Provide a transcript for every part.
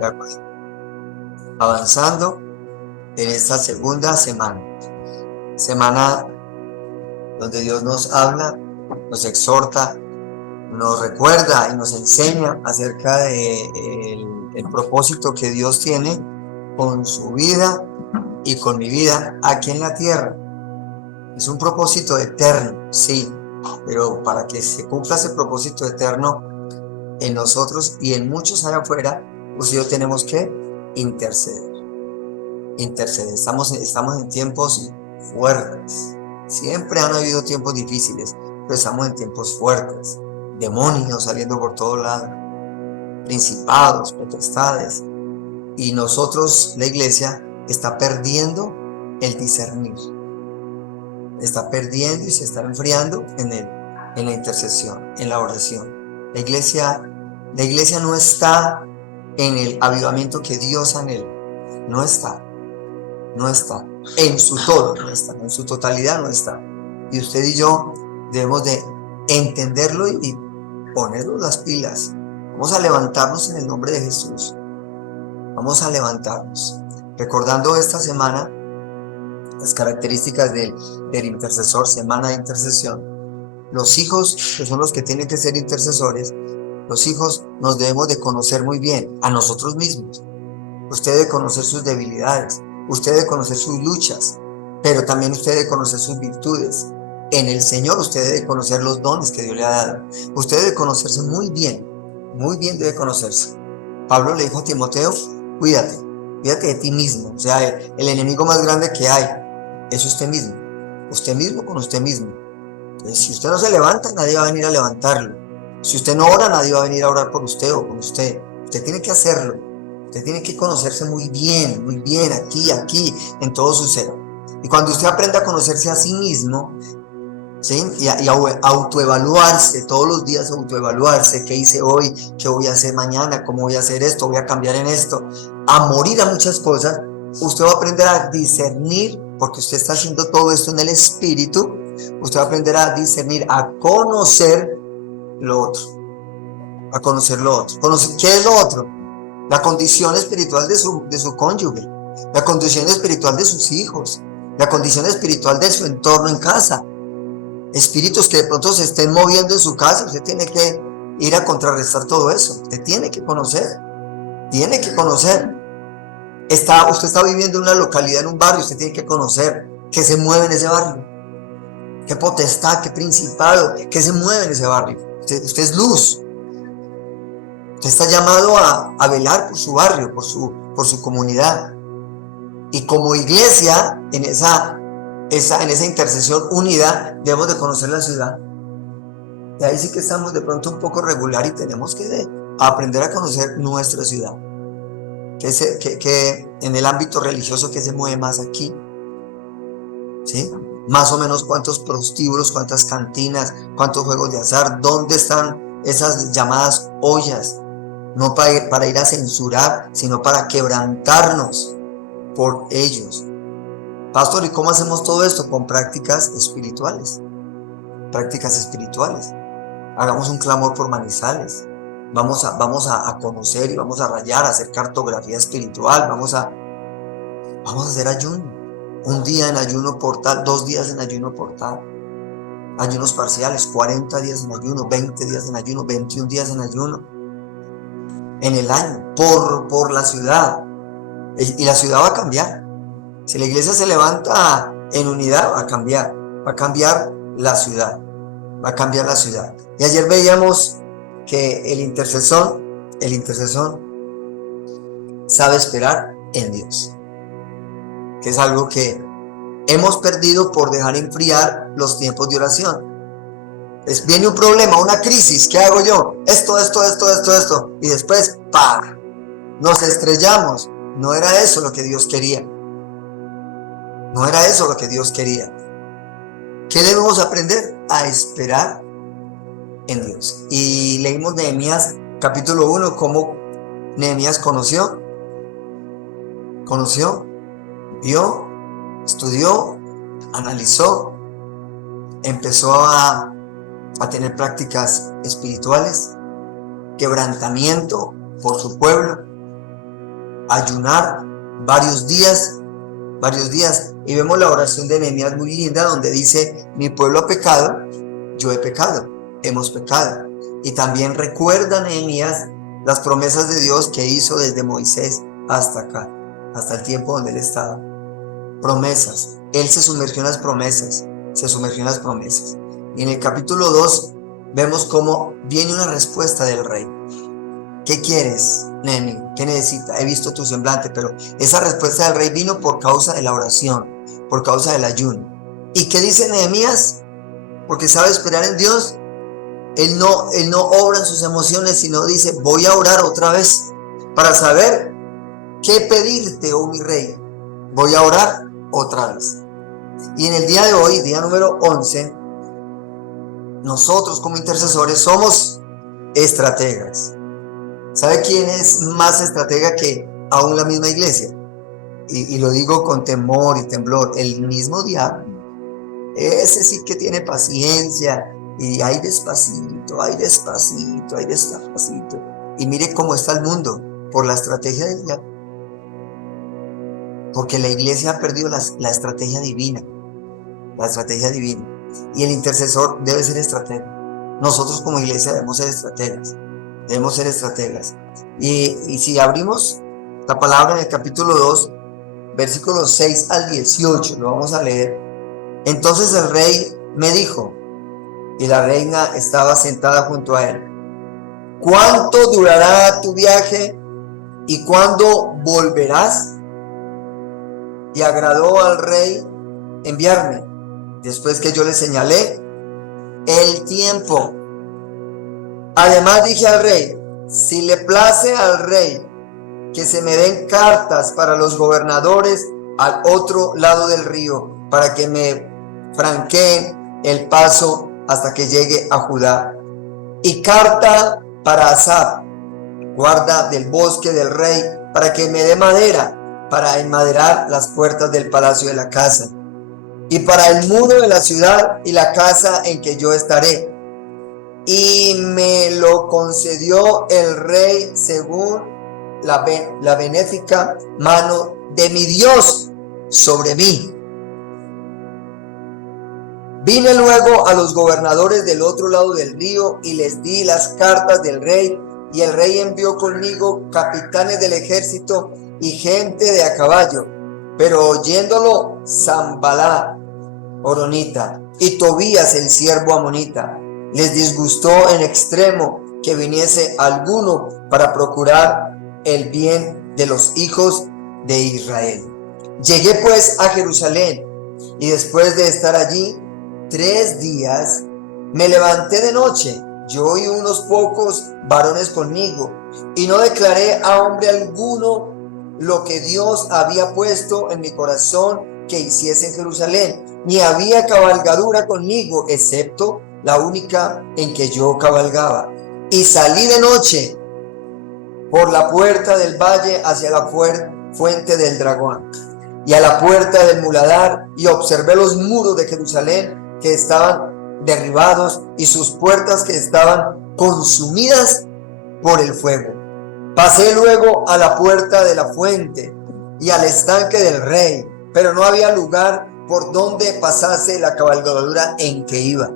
¿De acuerdo? Avanzando en esta segunda semana donde Dios nos habla, nos exhorta, nos recuerda y nos enseña acerca de el propósito que Dios tiene con su vida y con mi vida aquí en la tierra. Es un propósito eterno, sí, pero para que se cumpla ese propósito eterno en nosotros y en muchos allá afuera, pues yo tenemos que interceder. Estamos en tiempos fuertes. Siempre han habido tiempos difíciles, pero estamos en tiempos fuertes. Demonios saliendo por todos lados, principados, potestades. Y nosotros, la iglesia, está perdiendo el discernir. Está perdiendo y se está enfriando en la intercesión, en la oración. La iglesia no está en el avivamiento que Dios anhela. No está. En su todo no está. En su totalidad no está. Y usted y yo debemos de entenderlo y ponernos las pilas. Vamos a levantarnos en el nombre de Jesús. Vamos a levantarnos. Recordando esta semana las características del intercesor, semana de intercesión. Los hijos, que son los que tienen que ser intercesores, los hijos nos debemos de conocer muy bien a nosotros mismos. Usted debe conocer sus debilidades, usted debe conocer sus luchas, pero también usted debe conocer sus virtudes. En el Señor usted debe conocer los dones que Dios le ha dado. Usted debe conocerse muy bien debe conocerse. Pablo le dijo a Timoteo, cuídate de ti mismo. O sea, el enemigo más grande que hay es usted mismo con usted mismo. Entonces, si usted no se levanta, nadie va a venir a levantarlo. Si usted no ora, nadie va a venir a orar por usted o con usted. Usted tiene que hacerlo. Usted tiene que conocerse muy bien, aquí, en todo su ser. Y cuando usted aprenda a conocerse a sí mismo, ¿sí? Y autoevaluarse, todos los días autoevaluarse, qué hice hoy, qué voy a hacer mañana, cómo voy a hacer esto, voy a cambiar en esto, a morir a muchas cosas, usted va a aprender a discernir, porque usted está haciendo todo esto en el espíritu, usted va a aprender a discernir, a conocer lo otro, ¿Qué es lo otro? La condición espiritual de su cónyuge, la condición espiritual de sus hijos, la condición espiritual de su entorno en casa. Espíritus que de pronto se estén moviendo en su casa, usted tiene que ir a contrarrestar todo eso. Usted tiene que conocer. Usted está viviendo en una localidad, en un barrio, usted tiene que conocer qué se mueve en ese barrio. Qué potestad, qué principado, qué se mueve en ese barrio. Usted es luz. Usted está llamado a velar por su barrio, por su comunidad. Y como iglesia, en esa intercesión unida, debemos de conocer la ciudad. Y ahí sí que estamos de pronto un poco regular y tenemos que aprender a conocer nuestra ciudad. Que en el ámbito religioso, que se mueve más aquí, ¿sí? Más o menos cuántos prostíbulos, cuántas cantinas, cuántos juegos de azar, dónde están esas llamadas ollas, no para ir a censurar, sino para quebrantarnos por ellos. Pastor, ¿y cómo hacemos todo esto? Con prácticas espirituales. Hagamos un clamor por Manizales. Vamos a conocer y vamos a rayar, a hacer cartografía espiritual. Vamos a hacer ayuno. Un día en ayuno por tal, 2 días en ayuno por tal. Ayunos parciales, 40 días en ayuno, 20 días en ayuno, 21 días en ayuno. En el año, por la ciudad. Y la ciudad va a cambiar. Si la iglesia se levanta en unidad, va a cambiar la ciudad. Y ayer veíamos que el intercesor sabe esperar en Dios, que es algo que hemos perdido por dejar enfriar los tiempos de oración. Viene un problema, una crisis, ¿qué hago yo? Esto, y después, ¡pah!, nos estrellamos. No era eso lo que Dios quería. ¿Qué debemos aprender? A esperar en Dios. Y leímos Nehemías capítulo 1, cómo Nehemías conoció, vio, estudió, analizó, empezó a tener prácticas espirituales, quebrantamiento por su pueblo, ayunar varios días, y vemos la oración de Nehemías muy linda, donde dice: mi pueblo ha pecado, yo he pecado, hemos pecado. Y también recuerda Nehemías las promesas de Dios que hizo desde Moisés hasta acá, hasta el tiempo donde él estaba. Promesas. Él se sumergió en las promesas, Y en el capítulo 2 vemos cómo viene una respuesta del rey. ¿Qué quieres, Nehemías? ¿Qué necesitas? He visto tu semblante, pero esa respuesta del rey vino por causa de la oración, por causa del ayuno. ¿Y qué dice Nehemías? Porque sabe esperar en Dios. Él no obra en sus emociones, sino dice: voy a orar otra vez para saber qué pedirte, oh mi rey. Voy a orar otra vez. Y en el día de hoy, día número 11, nosotros como intercesores somos estrategas. ¿Sabe quién es más estratega que aún la misma iglesia? Y lo digo con temor y temblor: el mismo diablo. Ese sí que tiene paciencia, y hay despacito. Y mire cómo está el mundo por la estrategia del diablo. Porque la iglesia ha perdido la estrategia divina. Y el intercesor debe ser estratega. Nosotros como iglesia debemos ser estrategas. Y si abrimos la palabra en el capítulo 2, versículos 6 al 18, lo vamos a leer. Entonces el rey me dijo, y la reina estaba sentada junto a él: ¿cuánto durará tu viaje y cuándo volverás? Y agradó al rey enviarme, después que yo le señalé el tiempo. Además dije al rey: si le place al rey que se me den cartas para los gobernadores al otro lado del río, para que me franqueen el paso hasta que llegue a Judá, y carta para Asaf, guarda del bosque del rey, para que me dé madera para enmaderar las puertas del palacio de la casa, y para el muro de la ciudad y la casa en que yo estaré. Y me lo concedió el rey según la benéfica mano de mi Dios sobre mí. Vine luego a los gobernadores del otro lado del río y les di las cartas del rey, y el rey envió conmigo capitanes del ejército y gente de a caballo. Pero oyéndolo Sanballat horonita y Tobías el siervo amonita, les disgustó en extremo que viniese alguno para procurar el bien de los hijos de Israel. Llegué pues a Jerusalén, y después de estar allí 3 días, me levanté de noche, yo y unos pocos varones conmigo, y no declaré a hombre alguno lo que Dios había puesto en mi corazón que hiciese en Jerusalén, ni había cabalgadura conmigo, excepto la única en que yo cabalgaba. Y salí de noche por la puerta del valle hacia la fuente del dragón, y a la puerta del muladar, y observé los muros de Jerusalén que estaban derribados, y sus puertas que estaban consumidas por el fuego. Pasé luego a la puerta de la fuente y al estanque del rey, pero no había lugar por donde pasase la cabalgadura en que iba.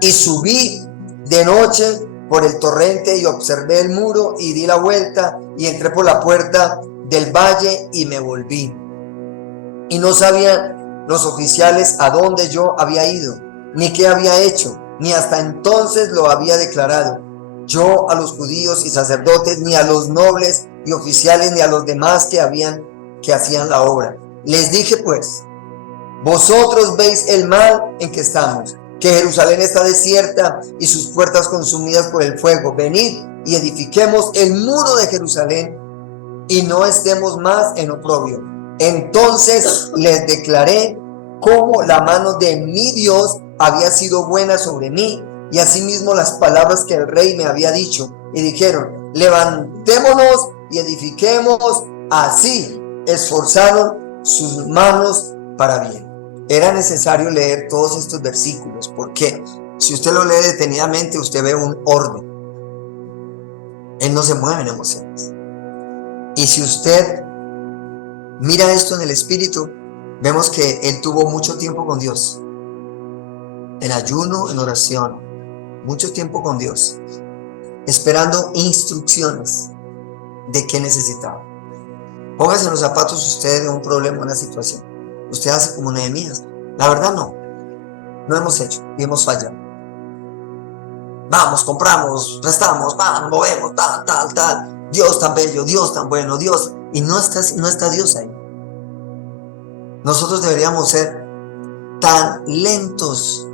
Y subí de noche por el torrente y observé el muro, y di la vuelta y entré por la puerta del valle y me volví. Y no sabían los oficiales a dónde yo había ido, ni qué había hecho, ni hasta entonces lo había declarado yo a los judíos y sacerdotes, ni a los nobles y oficiales, ni a los demás que hacían la obra. Les dije pues: vosotros veis el mal en que estamos, que Jerusalén está desierta y sus puertas consumidas por el fuego. Venid y edifiquemos el muro de Jerusalén, y no estemos más en oprobio. Entonces les declaré cómo la mano de mi Dios había sido buena sobre mí, y asimismo las palabras que el rey me había dicho. Y dijeron: levantémonos y edifiquemos. Así esforzaron sus manos para bien. Era necesario leer todos estos versículos, porque si usted lo lee detenidamente, usted ve un orden. Él no se mueve en emociones. Y si usted mira esto en el espíritu, vemos que él tuvo mucho tiempo con Dios, en ayuno, en oración, mucho tiempo con Dios, esperando instrucciones de qué necesitaba. Póngase en los zapatos usted de un problema, una situación. Usted hace como Nehemías. La verdad no hemos hecho y hemos fallado. Vamos, compramos, prestamos, movemos, tal. Dios tan bello, Dios tan bueno, Dios. Y no está Dios ahí. Nosotros deberíamos ser tan lentos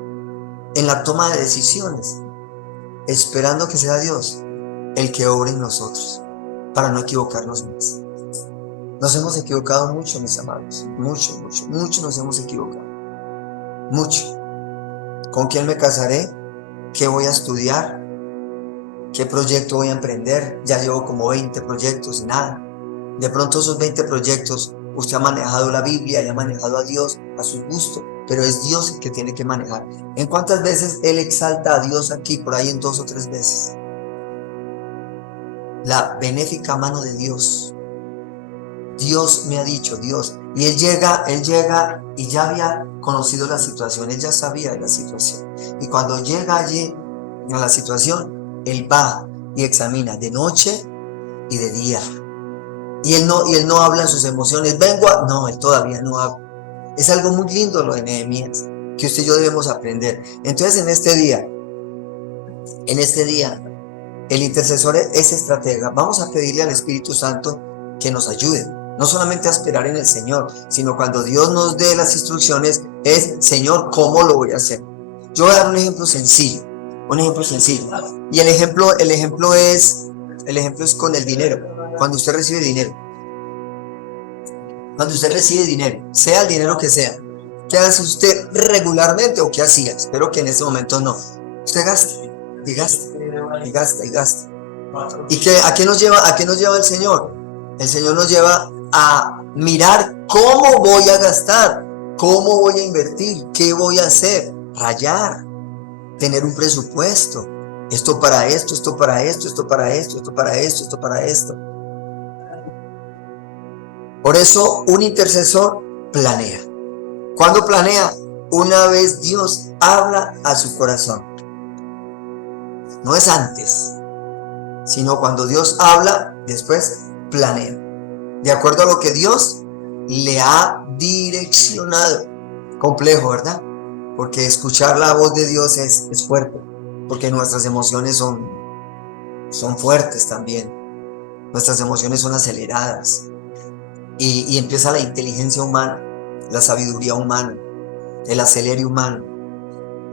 en la toma de decisiones, esperando que sea Dios el que obre en nosotros, para no equivocarnos más. Nos hemos equivocado mucho, mis amados. Mucho nos hemos equivocado. Mucho. ¿Con quién me casaré? ¿Qué voy a estudiar? ¿Qué proyecto voy a emprender? Ya llevo como 20 proyectos y nada. De pronto esos 20 proyectos, usted ha manejado la Biblia y ha manejado a Dios a su gusto, pero es Dios el que tiene que manejar. ¿En cuántas veces Él exalta a Dios aquí? Por ahí en 2 o 3 veces. La benéfica mano de Dios. Dios me ha dicho, Dios. Y él llega y ya había conocido la situación, él ya sabía de la situación. Y cuando llega allí a la situación, él va y examina de noche y de día. Y él no habla en sus emociones, no, él todavía no habla. Es algo muy lindo lo de Nehemías, que usted y yo debemos aprender. Entonces en este día, el intercesor es estratega. Vamos a pedirle al Espíritu Santo que nos ayude. No solamente a esperar en el Señor, sino cuando Dios nos dé las instrucciones, es, Señor, ¿cómo lo voy a hacer? Yo voy a dar un ejemplo sencillo. Y el ejemplo es con el dinero. Cuando usted recibe dinero, sea el dinero que sea, ¿qué hace usted regularmente o qué hacía? Espero que en este momento no. Usted gasta, y gasta. ¿Y a qué nos lleva el Señor? El Señor nos lleva a mirar cómo voy a gastar, cómo voy a invertir, qué voy a hacer, rayar, tener un presupuesto. Esto para esto, esto para esto, esto para esto, esto para esto, esto para esto. Por eso un intercesor planea. ¿Cuándo planea? Una vez Dios habla a su corazón. No es antes, sino cuando Dios habla, después planea. De acuerdo a lo que Dios le ha direccionado. Complejo, ¿verdad? Porque escuchar la voz de Dios es fuerte. Porque nuestras emociones son fuertes también. Nuestras emociones son aceleradas. Y empieza la inteligencia humana, la sabiduría humana, el acelere humano.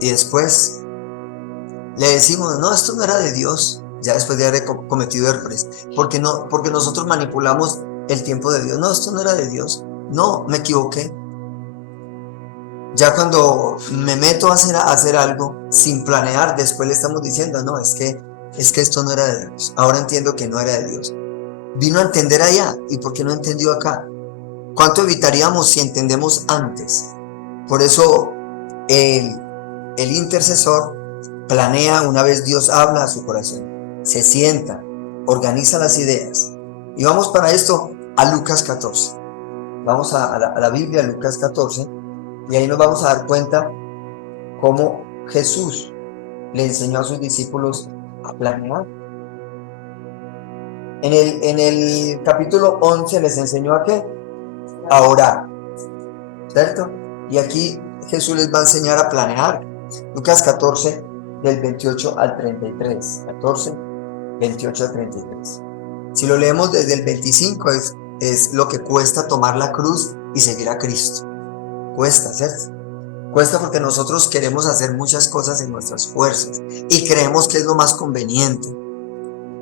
Y después le decimos, no, esto no era de Dios, ya después de haber cometido errores. Porque nosotros manipulamos el tiempo de Dios. No, esto no era de Dios. No, me equivoqué. Ya cuando me meto a hacer algo sin planear, después le estamos diciendo, no, es que esto no era de Dios. Ahora entiendo que no era de Dios. Vino a entender allá, ¿y por qué no entendió acá? ¿Cuánto evitaríamos si entendemos antes? Por eso el intercesor planea una vez Dios habla a su corazón. Se sienta, organiza las ideas. Y vamos para esto a Lucas 14. Vamos a la Biblia, Lucas 14, y ahí nos vamos a dar cuenta cómo Jesús le enseñó a sus discípulos a planear. En el capítulo 11 les enseñó a ¿qué? A orar, ¿cierto? Y aquí Jesús les va a enseñar a planear. Lucas 14, del 28 al 33. 14, 28 al 33. Si lo leemos desde el 25, es lo que cuesta tomar la cruz y seguir a Cristo. Cuesta, ¿cierto? Cuesta porque nosotros queremos hacer muchas cosas en nuestras fuerzas y creemos que es lo más conveniente.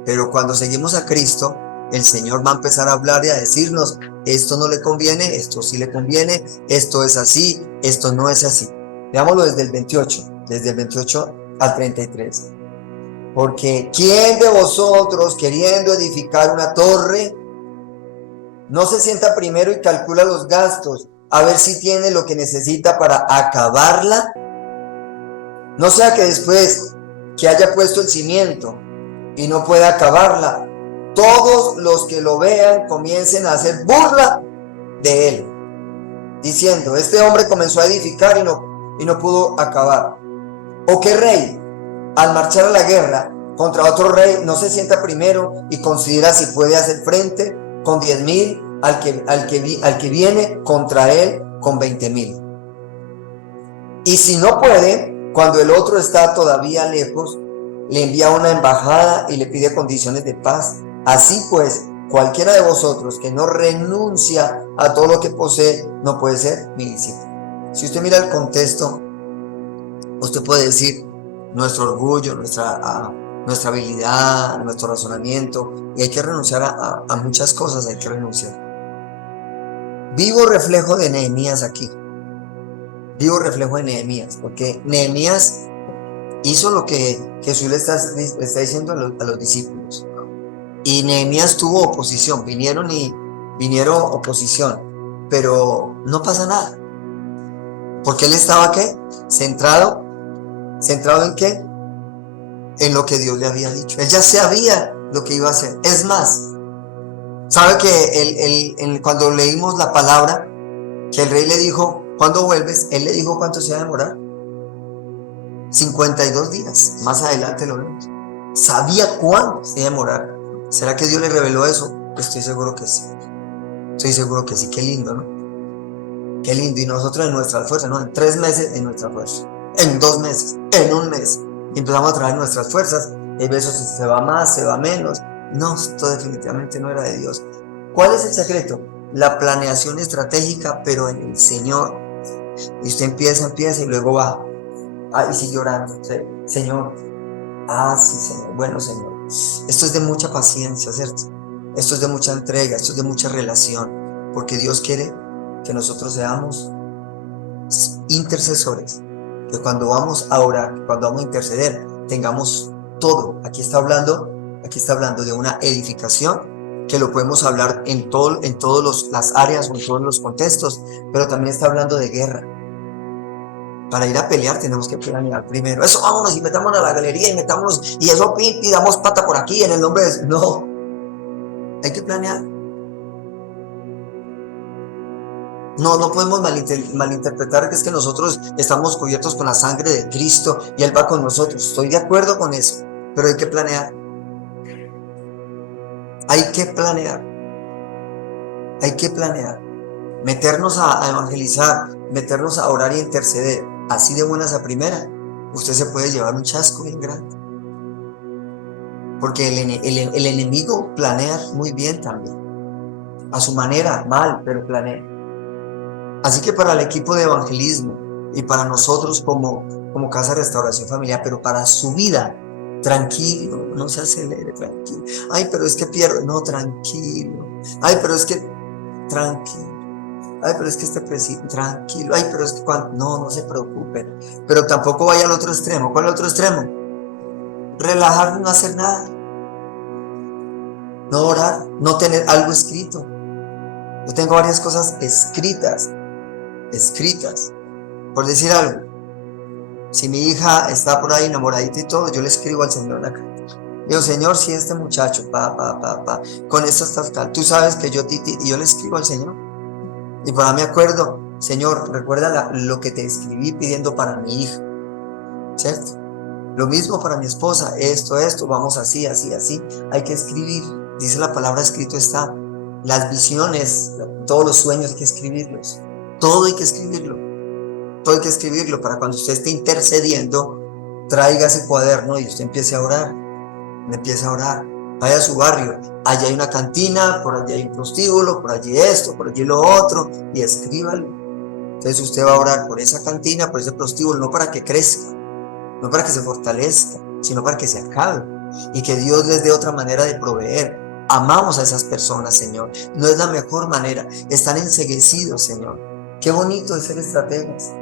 Pero cuando seguimos a Cristo, el Señor va a empezar a hablar y a decirnos, esto no le conviene, esto sí le conviene, esto es así, esto no es así. Veámoslo desde el 28 al 33. Porque ¿quién de vosotros, queriendo edificar una torre, no se sienta primero y calcula los gastos, a ver si tiene lo que necesita para acabarla? No sea que después que haya puesto el cimiento y no pueda acabarla, todos los que lo vean comiencen a hacer burla de él, diciendo: este hombre comenzó a edificar y no pudo acabar. ¿O qué rey, al marchar a la guerra contra otro rey, no se sienta primero y considera si puede hacer frente con 10,000 al que viene contra él con 20,000? Y si no puede, cuando el otro está todavía lejos, le envía una embajada y le pide condiciones de paz. Así pues, cualquiera de vosotros que no renuncia a todo lo que posee, no puede ser mi discípulo. Si usted mira el contexto, usted puede decir: nuestro orgullo, nuestra habilidad, nuestro razonamiento, y hay que renunciar a muchas cosas, hay que renunciar. Vivo reflejo de Nehemías aquí. Vivo reflejo de Nehemías, porque Nehemías hizo lo que Jesús le está diciendo a los discípulos. Y Nehemías tuvo oposición, vinieron oposición, pero no pasa nada. Porque él estaba, ¿qué? Centrado ¿en qué? En lo que Dios le había dicho. Él ya sabía lo que iba a hacer. Es más, ¿sabe que cuando leímos la palabra, que el rey le dijo: ¿cuándo vuelves? Él le dijo cuánto se iba a demorar. 52 días. Más adelante lo vemos. Sabía cuándo se iba a demorar. ¿Será que Dios le reveló eso? Estoy seguro que sí. Estoy seguro que sí. Qué lindo, ¿no? Qué lindo. Y nosotros en nuestra fuerza, ¿no? En 3 meses en nuestra fuerza. En 2 meses. En 1 mes. Y empezamos a traer nuestras fuerzas. Hay veces se va más, se va menos. No, esto definitivamente no era de Dios. ¿Cuál es el secreto? La planeación estratégica, pero en el Señor. Y usted empieza y luego va. Y sigue orando. Señor. Sí, Señor. Bueno, Señor. Esto es de mucha paciencia, ¿cierto? Esto es de mucha entrega, esto es de mucha relación. Porque Dios quiere que nosotros seamos intercesores. Que cuando vamos a orar, cuando vamos a interceder, tengamos todo. Aquí está hablando de una edificación, que lo podemos hablar en todas las áreas o en todos los contextos, pero también está hablando de guerra. Para ir a pelear tenemos que planear primero. Eso, vámonos y metámonos a la galería y metámonos, y eso, y damos pata por aquí en el nombre de... No, hay que planear. No podemos malinterpretar que es que nosotros estamos cubiertos con la sangre de Cristo y Él va con nosotros. Estoy de acuerdo con eso, pero hay que planear. Hay que planear. Hay que planear. Meternos a evangelizar, meternos a orar y interceder, así de buenas a primera, usted se puede llevar un chasco bien grande. Porque el enemigo planea muy bien también. A su manera, mal, pero planea. Así que para el equipo de evangelismo y para nosotros como Casa Restauración Familiar, pero para su vida, tranquilo, no se acelere, tranquilo. Ay, pero es que pierdo. No, tranquilo. Ay, pero es que tranquilo. Ay, pero es que tranquilo. Ay, pero es que no se preocupen. Pero tampoco vaya al otro extremo. ¿Cuál es el otro extremo? Relajar, no hacer nada. No orar, no tener algo escrito. Yo tengo varias cosas escritas. Por decir algo, si mi hija está por ahí enamoradita y todo, yo le escribo al Señor la carta. Digo: Señor, si este muchacho, con esto está tal, tú sabes que y yo le escribo al Señor. Y para mí acuerdo: Señor, recuerda lo que te escribí pidiendo para mi hija, ¿cierto? Lo mismo para mi esposa, esto, vamos así. Hay que escribir, dice la palabra, escrito está. Las visiones, todos los sueños hay que escribirlos. Todo hay que escribirlo. Todo hay que escribirlo para cuando usted esté intercediendo, traiga ese cuaderno y usted empiece a orar. Vaya a su barrio, allá hay una cantina, por allá hay un prostíbulo, por allí esto, por allí lo otro, y escríbalo. Entonces usted va a orar por esa cantina, por ese prostíbulo, no para que crezca, no para que se fortalezca, sino para que se acabe y que Dios les dé otra manera de proveer. Amamos a esas personas, Señor. No es la mejor manera. Están enceguecidos, Señor. Qué bonito es ser estrategas.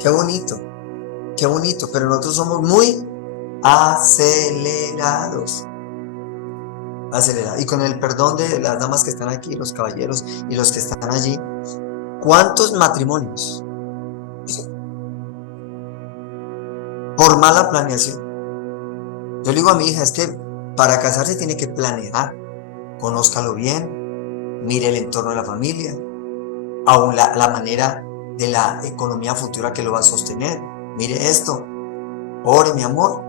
Qué bonito. Pero nosotros somos muy acelerados. Y con el perdón de las damas que están aquí, los caballeros y los que están allí, ¿cuántos matrimonios por mala planeación? Yo le digo a mi hija: es que Para casarse tiene que planear, conózcalo bien, mire el entorno de la familia, aún la manera de la economía futura que lo va a sostener. Mire esto, ore mi amor,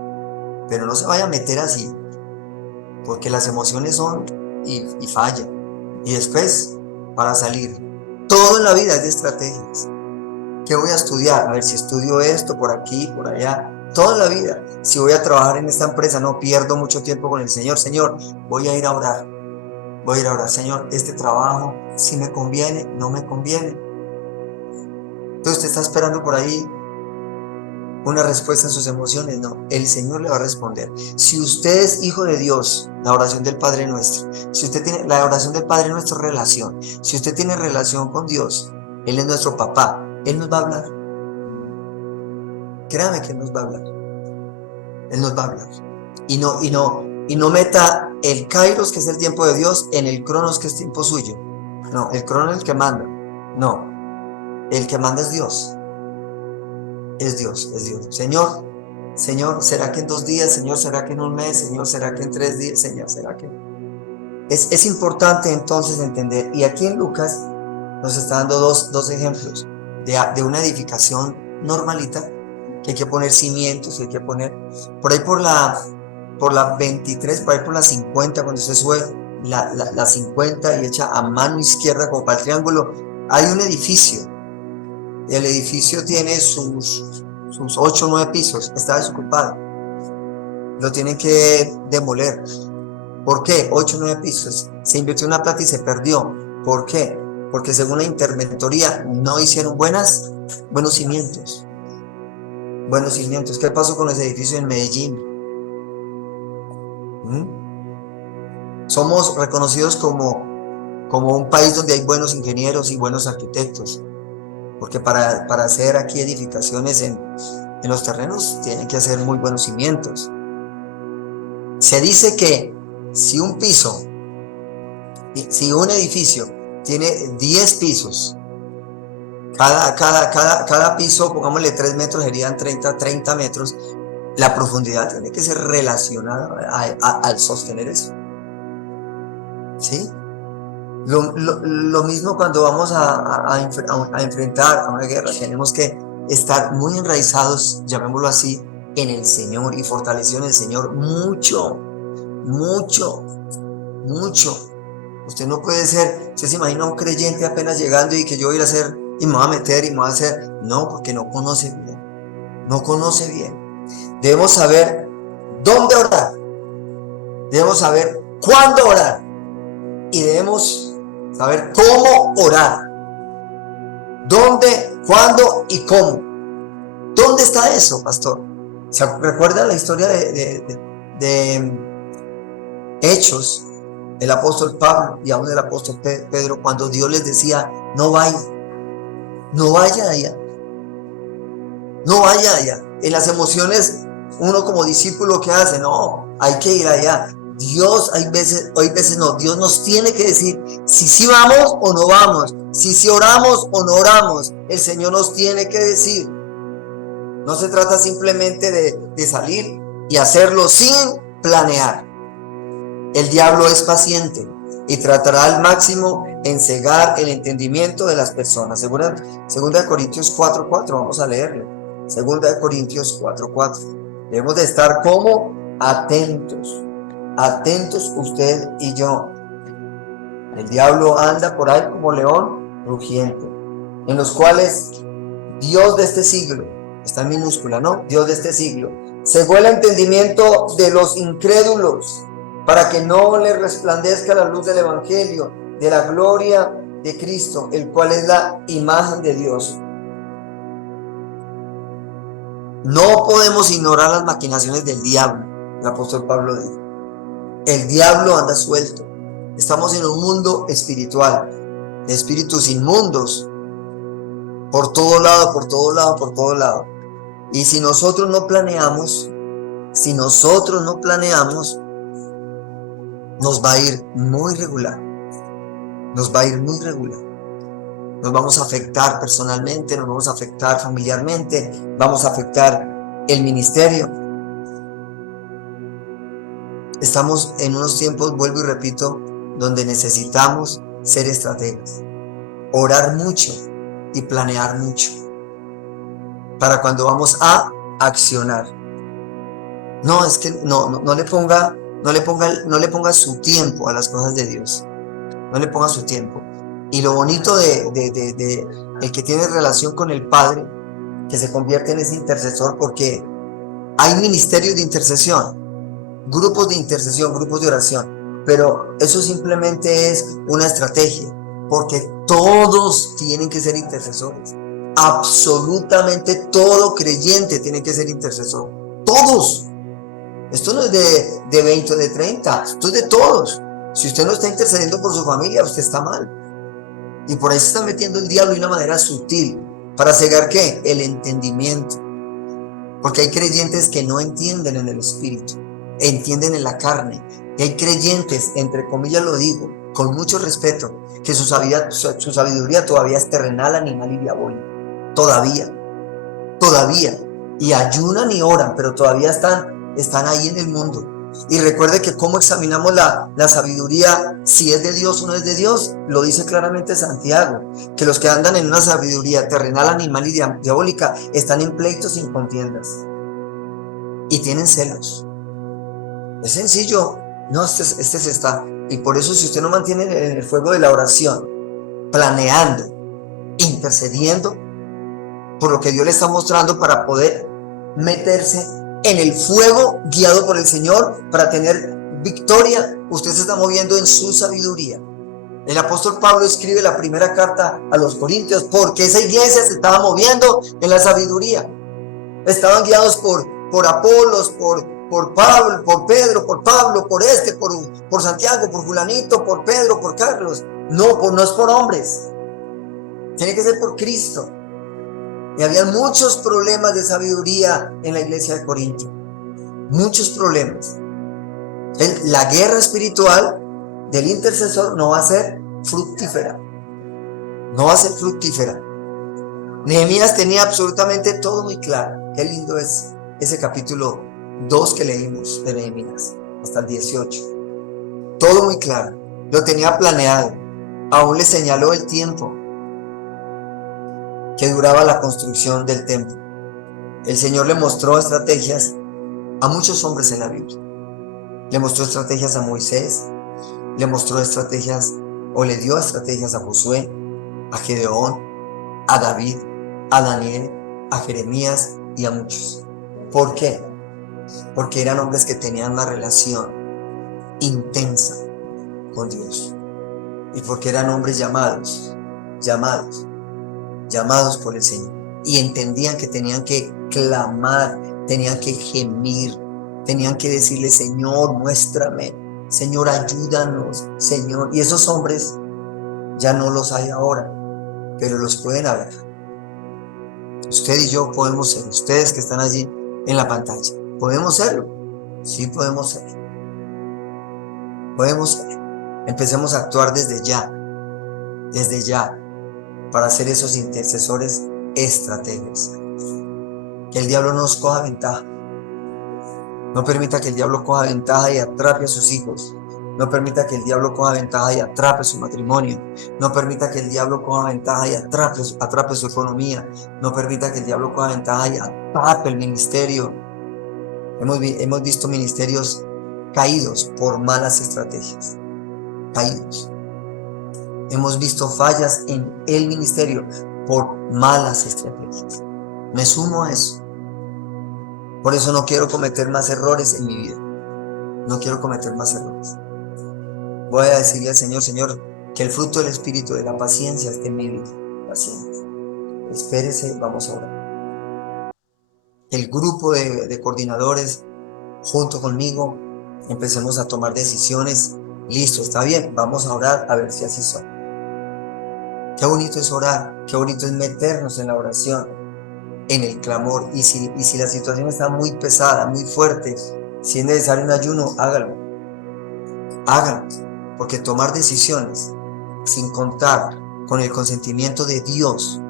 pero no se vaya a meter así, porque las emociones son y fallan. Y después, para salir, todo en la vida es de estrategias. ¿Qué voy a estudiar? A ver si estudio esto, por aquí, por allá. Toda la vida. Si voy a trabajar en esta empresa, no pierdo mucho tiempo con el Señor. Señor, voy a ir a orar. Voy a ir a orar. Señor, este trabajo, si me conviene, no me conviene. Entonces usted está esperando por ahí una respuesta en sus emociones. No, el Señor le va a responder. Si usted es hijo de Dios, la oración del Padre Nuestro. Si usted tiene la oración del Padre Nuestro, relación. Si usted tiene relación con Dios, Él es nuestro papá. Él nos va a hablar. Créame que Él nos va a hablar. Él nos va a hablar. Y no meta el Kairos, que es el tiempo de Dios, en el Cronos, que es tiempo suyo. No, el Cronos es el que manda. No, el que manda es Dios. Es Dios, es Dios. Señor, Señor, ¿será que en 2 días? Señor, ¿será que en un mes? Señor, ¿será que en 3 días? Señor, ¿será que...? Es importante entonces entender. Y aquí en Lucas nos está dando dos ejemplos de una edificación normalita, que hay que poner cimientos, y hay que poner por ahí por la 23, por ahí por la 50, cuando usted sube la 50 y echa a mano izquierda como para el triángulo, hay un edificio, y el edificio tiene sus 8 o 9 pisos, está desocupado, lo tienen que demoler. ¿Por qué? 8 o 9 pisos, se invirtió una plata y se perdió. ¿Por qué? Porque según la interventoría no hicieron buenos cimientos. Buenos cimientos. ¿Qué pasó con ese edificio en Medellín? Somos reconocidos como un país donde hay buenos ingenieros y buenos arquitectos, porque para hacer aquí edificaciones en los terrenos tienen que hacer muy buenos cimientos. Se dice que si un edificio tiene 10 pisos, cada piso, pongámosle 3 metros, serían 30 metros. La profundidad tiene que ser relacionada al sostener eso. ¿Sí? Lo mismo cuando vamos a enfrentar a una guerra. Tenemos que estar muy enraizados, llamémoslo así, en el Señor y fortalecidos en el Señor mucho, mucho, mucho. Usted no puede ser, usted se imagina un creyente apenas llegando y que yo voy a ir a hacer y me voy a meter y me voy a hacer. No, porque no conoce bien. No conoce bien. Debemos saber dónde orar. Debemos saber cuándo orar. Y debemos saber cómo orar. ¿Dónde, cuándo y cómo? ¿Dónde está eso, pastor? ¿Se recuerda la historia de Hechos? El apóstol Pablo y aún el apóstol Pedro, cuando Dios les decía, no vaya allá, no vaya allá. En las emociones, uno como discípulo, ¿qué hace? No, hay que ir allá. Dios, hay veces no, Dios nos tiene que decir si sí vamos o no vamos, si oramos o no oramos. El Señor nos tiene que decir. No se trata simplemente de salir y hacerlo sin planear. El diablo es paciente y tratará al máximo en cegar el entendimiento de las personas. Segunda de Corintios 4:4, vamos a leerlo. Segunda de Corintios 4:4. Debemos de estar como atentos usted y yo. El diablo anda por ahí como león rugiente, en los cuales Dios de este siglo, está en minúscula, ¿no? Dios de este siglo, cegó el entendimiento de los incrédulos, para que no les resplandezca la luz del Evangelio, de la gloria de Cristo, el cual es la imagen de Dios. No podemos ignorar las maquinaciones del diablo, el apóstol Pablo dijo. El diablo anda suelto. Estamos en un mundo espiritual, de espíritus inmundos, por todo lado. Y si nosotros no planeamos, nos va a ir muy regular. Nos vamos a afectar personalmente, nos vamos a afectar familiarmente, vamos a afectar el ministerio. Estamos en unos tiempos, vuelvo y repito, donde necesitamos ser estrategas, orar mucho y planear mucho para cuando vamos a accionar. No, es que no le ponga su tiempo a las cosas de Dios. No le ponga su tiempo. Y lo bonito de el que tiene relación con el Padre, que se convierte en ese intercesor, porque hay ministerios de intercesión, grupos de intercesión, grupos de oración, pero eso simplemente es una estrategia, porque todos tienen que ser intercesores. Absolutamente todo creyente tiene que ser intercesor. Todos. Esto no es de 20 o de 30, esto es de todos. Si usted no está intercediendo por su familia, usted está mal. Y por ahí se está metiendo el diablo de una manera sutil. ¿Para cegar qué? El entendimiento. Porque hay creyentes que no entienden en el espíritu, entienden en la carne. Y hay creyentes, entre comillas lo digo, con mucho respeto, que su sabiduría todavía es terrenal, animal y diabólica. Todavía. Y ayunan y oran, pero todavía están ahí en el mundo. Y recuerde que cómo examinamos la sabiduría, si es de Dios o no es de Dios, lo dice claramente Santiago, que los que andan en una sabiduría terrenal, animal y diabólica están en pleitos y en contiendas y tienen celos. Es sencillo, no, este se está. Y por eso, si usted no mantiene en el fuego de la oración, planeando, intercediendo por lo que Dios le está mostrando para poder meterse en el fuego guiado por el Señor para tener victoria, usted se está moviendo en su sabiduría. El apóstol Pablo escribe la primera carta a los Corintios porque esa iglesia se estaba moviendo en la sabiduría. Estaban guiados por Apolos, por Pablo, por Pedro, por Pablo, por Santiago, por fulanito, por Pedro, por Carlos. No es por hombres. Tiene que ser por Cristo. Y había muchos problemas de sabiduría en la iglesia de Corinto. Muchos problemas. La guerra espiritual del intercesor no va a ser fructífera. No va a ser fructífera. Nehemías tenía absolutamente todo muy claro. Qué lindo es ese capítulo 2 que leímos de Nehemías, hasta el 18. Todo muy claro. Lo tenía planeado. Aún le señaló el tiempo que duraba la construcción del templo. El Señor le mostró estrategias a muchos hombres en la Biblia. Le mostró estrategias a Moisés, le mostró estrategias o le dio estrategias a Josué, a Gedeón, a David, a Daniel, a Jeremías y a muchos. ¿Por qué? Porque eran hombres que tenían una relación intensa con Dios. Y porque eran hombres llamados por el Señor. Y entendían que tenían que clamar, tenían que gemir, tenían que decirle: Señor, muéstrame, Señor, ayúdanos, Señor. Y esos hombres ya no los hay ahora, pero los pueden haber. Usted y yo podemos ser, ustedes que están allí en la pantalla, ¿podemos serlo? Sí, podemos ser. Podemos ser. Empecemos a actuar desde ya, para ser esos intercesores estrategas. Que el diablo no nos coja ventaja. No permita que el diablo coja ventaja y atrape a sus hijos. No permita que el diablo coja ventaja y atrape su matrimonio. No permita que el diablo coja ventaja y atrape su economía. No permita que el diablo coja ventaja y atrape el ministerio. Hemos visto ministerios caídos por malas estrategias. Caídos. Hemos visto fallas en el ministerio por malas estrategias. Me sumo a eso. Por eso no quiero cometer más errores en mi vida. No quiero cometer más errores. Voy a decirle al Señor: Señor, que el fruto del Espíritu de la paciencia esté en mi vida. Paciencia. Espérese, vamos a orar. El grupo de coordinadores, junto conmigo, empecemos a tomar decisiones. Listo, está bien, vamos a orar a ver si así son. Qué bonito es orar, qué bonito es meternos en la oración, en el clamor. Y si la situación está muy pesada, muy fuerte, si es necesario un ayuno, hágalo. Porque tomar decisiones sin contar con el consentimiento de Dios,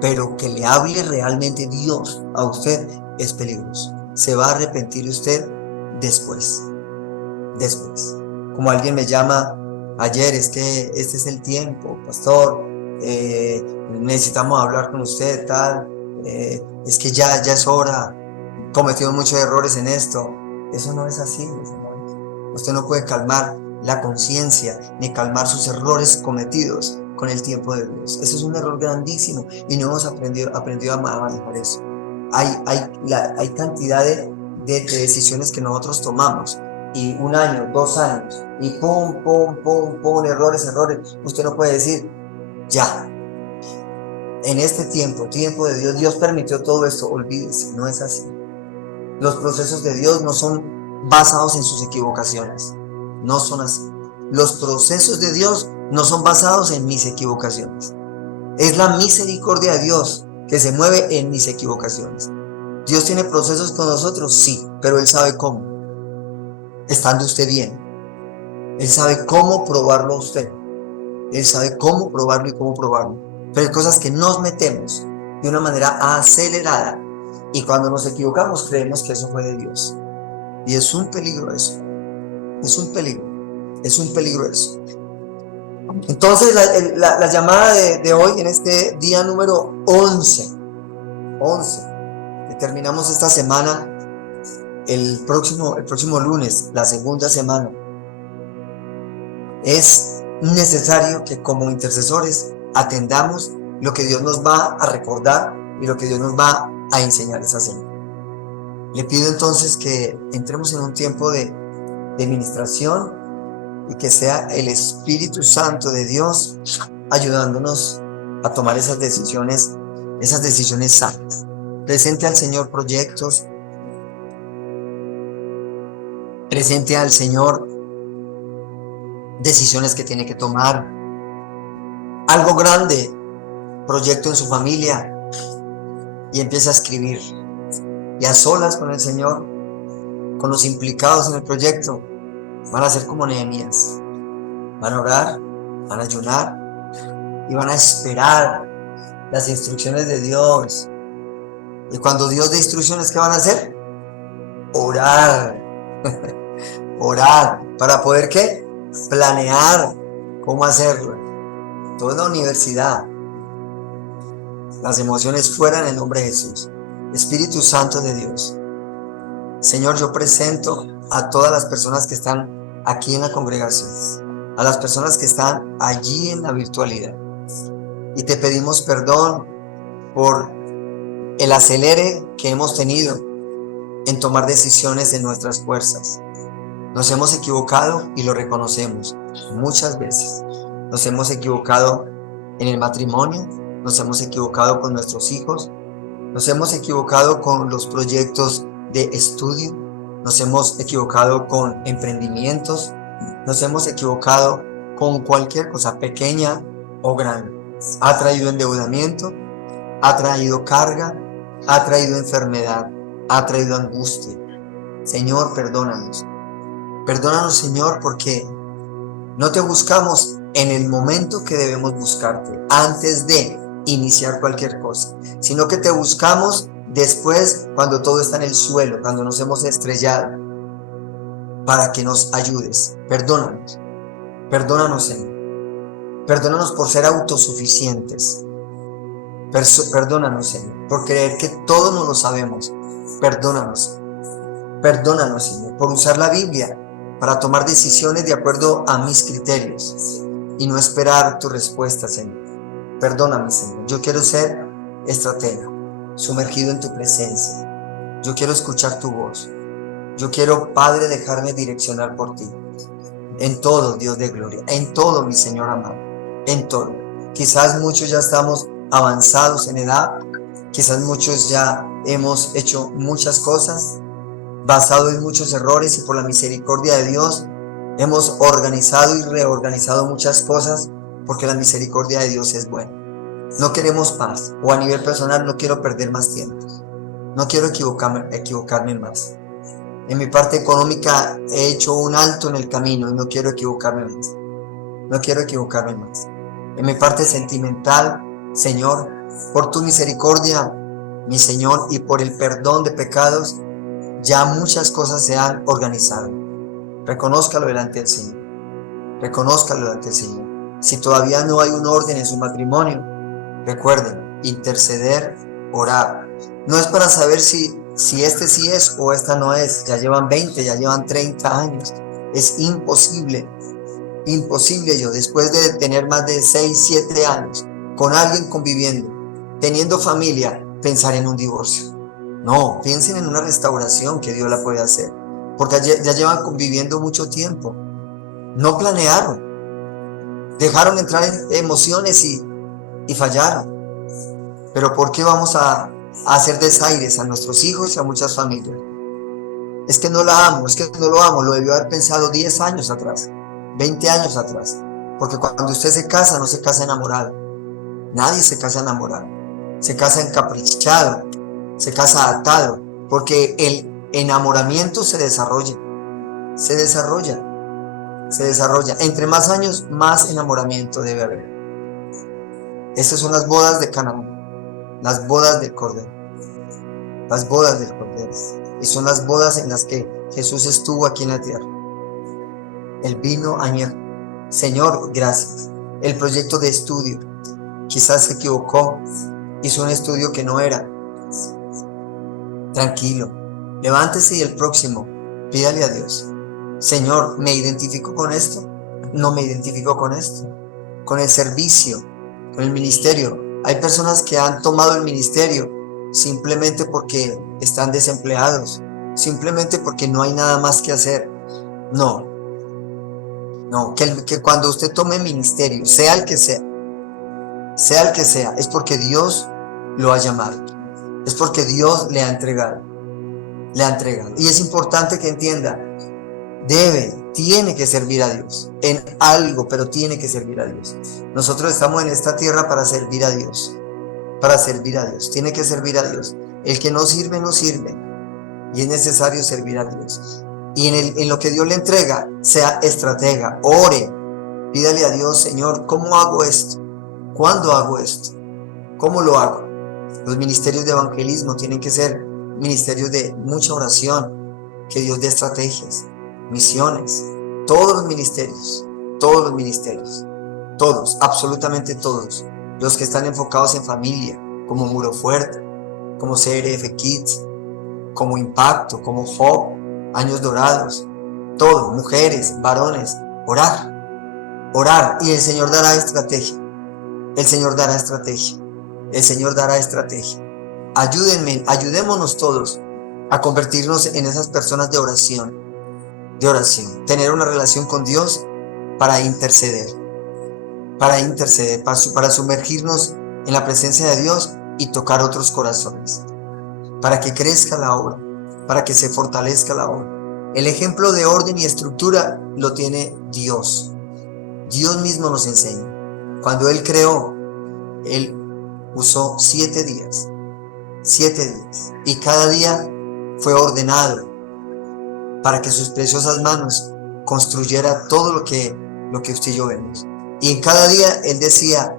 pero que le hable realmente Dios a usted, es peligroso. Se va a arrepentir usted después. después. Como alguien me llama ayer, es que este es el tiempo, pastor, necesitamos hablar con usted, tal, es que ya es hora, cometieron muchos errores en esto. Eso no es así, mis hermanos. Usted no puede calmar la conciencia ni calmar sus errores cometidos con el tiempo de Dios. Eso es un error grandísimo y no hemos aprendido a manejar eso. Hay cantidad de decisiones que nosotros tomamos y 1 año, 2 años y pum, pum, pum, pum, errores. Usted no puede decir, ya, en este tiempo de Dios, Dios permitió todo esto, olvídese, no es así. Los procesos de Dios no son basados en sus equivocaciones, no son así. Los procesos de Dios no son basados en mis equivocaciones. Es la misericordia de Dios que se mueve en mis equivocaciones. ¿Dios tiene procesos con nosotros? Sí, pero Él sabe cómo. Estando usted bien. Él sabe cómo probarlo a usted. Él sabe cómo probarlo y cómo probarlo. Pero hay cosas que nos metemos de una manera acelerada y cuando nos equivocamos creemos que eso fue de Dios. Y es un peligro eso. Es un peligro. Es un peligro eso. Entonces la llamada de hoy en este día número 11, que terminamos esta semana, el próximo lunes, la segunda semana, es necesario que como intercesores atendamos lo que Dios nos va a recordar y lo que Dios nos va a enseñar esa semana. Le pido entonces que entremos en un tiempo de ministración y que sea el Espíritu Santo de Dios ayudándonos a tomar esas decisiones sanas. Presente al Señor proyectos, presente al Señor decisiones que tiene que tomar, algo grande, proyecto en su familia, y empieza a escribir, y a solas con el Señor, con los implicados en el proyecto. Van a ser como Nehemías, van a orar, van a ayunar y van a esperar las instrucciones de Dios. Y cuando Dios dé instrucciones, ¿qué van a hacer? Orar. Orar. ¿Para poder qué? Planear cómo hacerlo. Toda la universidad. Las emociones fuera en el nombre de Jesús. Espíritu Santo de Dios. Señor, yo presento a todas las personas que están aquí en la congregación, a las personas que están allí en la virtualidad. Y te pedimos perdón por el acelere que hemos tenido en tomar decisiones en nuestras fuerzas. Nos hemos equivocado y lo reconocemos muchas veces. Nos hemos equivocado en el matrimonio, nos hemos equivocado con nuestros hijos, nos hemos equivocado con los proyectos de estudio, nos hemos equivocado con emprendimientos, nos hemos equivocado con cualquier cosa pequeña o grande. Ha traído endeudamiento, ha traído carga, ha traído enfermedad, ha traído angustia. Señor, perdónanos. Perdónanos, Señor, porque no te buscamos en el momento que debemos buscarte, antes de iniciar cualquier cosa, sino que te buscamos después, cuando todo está en el suelo, cuando nos hemos estrellado, para que nos ayudes. Perdónanos. Perdónanos, Señor. Perdónanos por ser autosuficientes. Perdónanos, Señor, por creer que todo nos lo sabemos. Perdónanos. Perdónanos, Señor, por usar la Biblia para tomar decisiones de acuerdo a mis criterios y no esperar tu respuesta, Señor. Perdóname, Señor. Yo quiero ser estratega, sumergido en tu presencia. Yo quiero escuchar tu voz. Yo quiero, Padre, dejarme direccionar por ti. En todo, Dios de gloria. En todo, mi Señor amado. En todo. Quizás muchos ya estamos avanzados en edad. Quizás muchos ya hemos hecho muchas cosas basado en muchos errores, y por la misericordia de Dios hemos organizado y reorganizado muchas cosas, porque la misericordia de Dios es buena. No queremos paz, o a nivel personal no quiero perder más tiempo. No quiero equivocarme más. En mi parte económica he hecho un alto en el camino y no quiero equivocarme más. No quiero equivocarme más. En mi parte sentimental, Señor, por tu misericordia, mi Señor, y por el perdón de pecados, ya muchas cosas se han organizado. Reconózcalo delante del Señor. Reconózcalo delante del Señor. Si todavía no hay un orden en su matrimonio, recuerden, interceder, orar. No es para saber si este sí es o esta no es. Ya llevan 20, ya llevan 30 años. Es imposible yo, después de tener más de 6, 7 años con alguien conviviendo, teniendo familia, pensar en un divorcio. No, piensen en una restauración que Dios la puede hacer, porque ya llevan conviviendo mucho tiempo. No planearon, dejaron entrar en emociones y fallaron. Pero ¿por qué vamos a hacer desaires a nuestros hijos y a muchas familias? Es que no la amo, es que no lo amo. Lo debió haber pensado 10 años atrás, 20 años atrás. Porque cuando usted se casa, no se casa enamorado. Nadie se casa enamorado. Se casa encaprichado, se casa atado. Porque el enamoramiento se desarrolla. Se desarrolla. Entre más años, más enamoramiento debe haber. Estas son las bodas de Canaán, las bodas del Cordero. Las bodas del Cordero. Y son las bodas en las que Jesús estuvo aquí en la tierra. El vino añejo. Señor, gracias. El proyecto de estudio. Quizás se equivocó. Hizo un estudio que no era. Tranquilo. Levántese y el próximo, pídale a Dios. Señor, ¿me identifico con esto? No me identifico con esto. Con el servicio, con el ministerio. Hay personas que han tomado el ministerio simplemente porque están desempleados, simplemente porque no hay nada más que hacer. No, que cuando usted tome ministerio, sea el que sea, es porque Dios lo ha llamado, es porque Dios le ha entregado. Y es importante que entienda, tiene que servir a Dios en algo, pero tiene que servir a Dios. Nosotros estamos en esta tierra para servir a Dios. Tiene que servir a Dios. El que no sirve, no sirve. Y es necesario servir a Dios. Y en lo que Dios le entrega, sea estratega, ore, pídale a Dios, Señor, ¿cómo hago esto? ¿Cuándo hago esto? ¿Cómo lo hago? Los ministerios de evangelismo tienen que ser ministerios de mucha oración, que Dios dé estrategias, misiones, todos los ministerios, absolutamente todos. Los que están enfocados en familia, como Muro Fuerte, como CRF Kids, como Impacto, como Hope, Años Dorados, todo, mujeres, varones, orar, y el Señor dará estrategia. Ayudémonos todos a convertirnos en esas personas de oración, tener una relación con Dios para interceder, para sumergirnos en la presencia de Dios y tocar otros corazones, para que crezca la obra, para que se fortalezca la obra. El ejemplo de orden y estructura lo tiene Dios. Dios mismo nos enseña. Cuando Él creó, Él usó 7 días, y cada día fue ordenado para que sus preciosas manos construyera todo lo que usted y yo vemos. Y en cada día Él decía,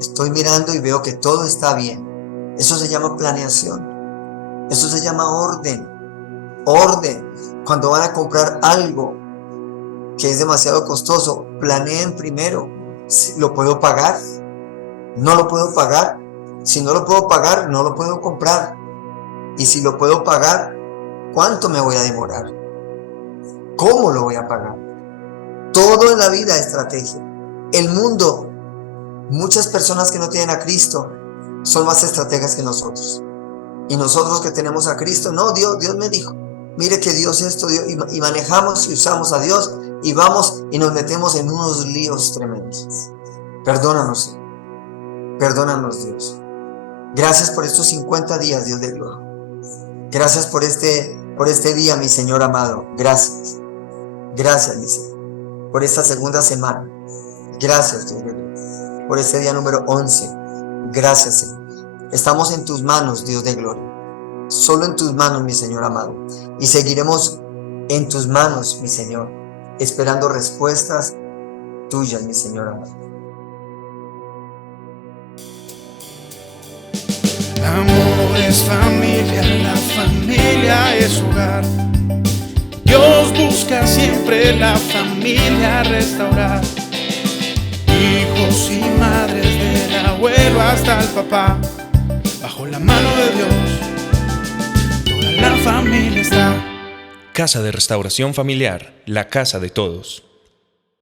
estoy mirando y veo que todo está bien. Eso se llama planeación. Eso se llama orden. Cuando van a comprar algo que es demasiado costoso, planeen primero. ¿Lo puedo pagar? ¿No lo puedo pagar? Si no lo puedo pagar, no lo puedo comprar. Y si lo puedo pagar, ¿cuánto me voy a demorar? ¿Cómo lo voy a pagar? Todo en la vida es estrategia. El mundo, muchas personas que no tienen a Cristo son más estrategas que nosotros. Y nosotros que tenemos a Cristo, no, Dios me dijo, mire que Dios esto, Dios, y manejamos y usamos a Dios y vamos y nos metemos en unos líos tremendos. Perdónanos Dios. Gracias por estos 50 días, Dios de gloria. Gracias por este día, mi Señor amado. Gracias, mi Señor, por esta segunda semana. Gracias, Dios de gloria, por este día número 11. Gracias, Señor. Estamos en tus manos, Dios de gloria. Solo en tus manos, mi Señor amado. Y seguiremos en tus manos, mi Señor, esperando respuestas tuyas, mi Señor amado. Amor es familia, la familia es hogar. Dios busca busca siempre la familia restaurar. Hijos y madres, del abuelo hasta el papá, bajo la mano de Dios, toda la familia está. Casa de Restauración Familiar, la casa de todos.